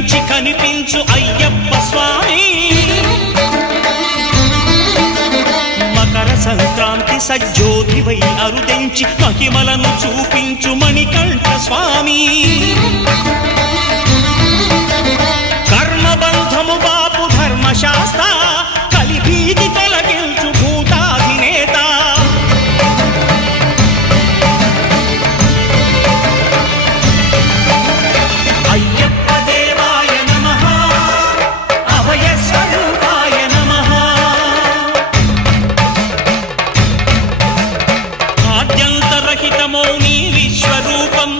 కనిపించి కనిపించు అయ్యప్ప స్వామి మకర సంక్రాంతి సజ్జోతివై అరుదెంచి మహిమలను చూపించు మణికంఠ స్వామి కర్మబంధము బాపు ధర్మశాస్త్ర కలిభీతి తొలగించు భూతాధినేత అయ్యప్ప దేవాయ నమః అభయ స్వరూపాయ నమః ఆద్యంతరహితమో నీ విశ్వరూపం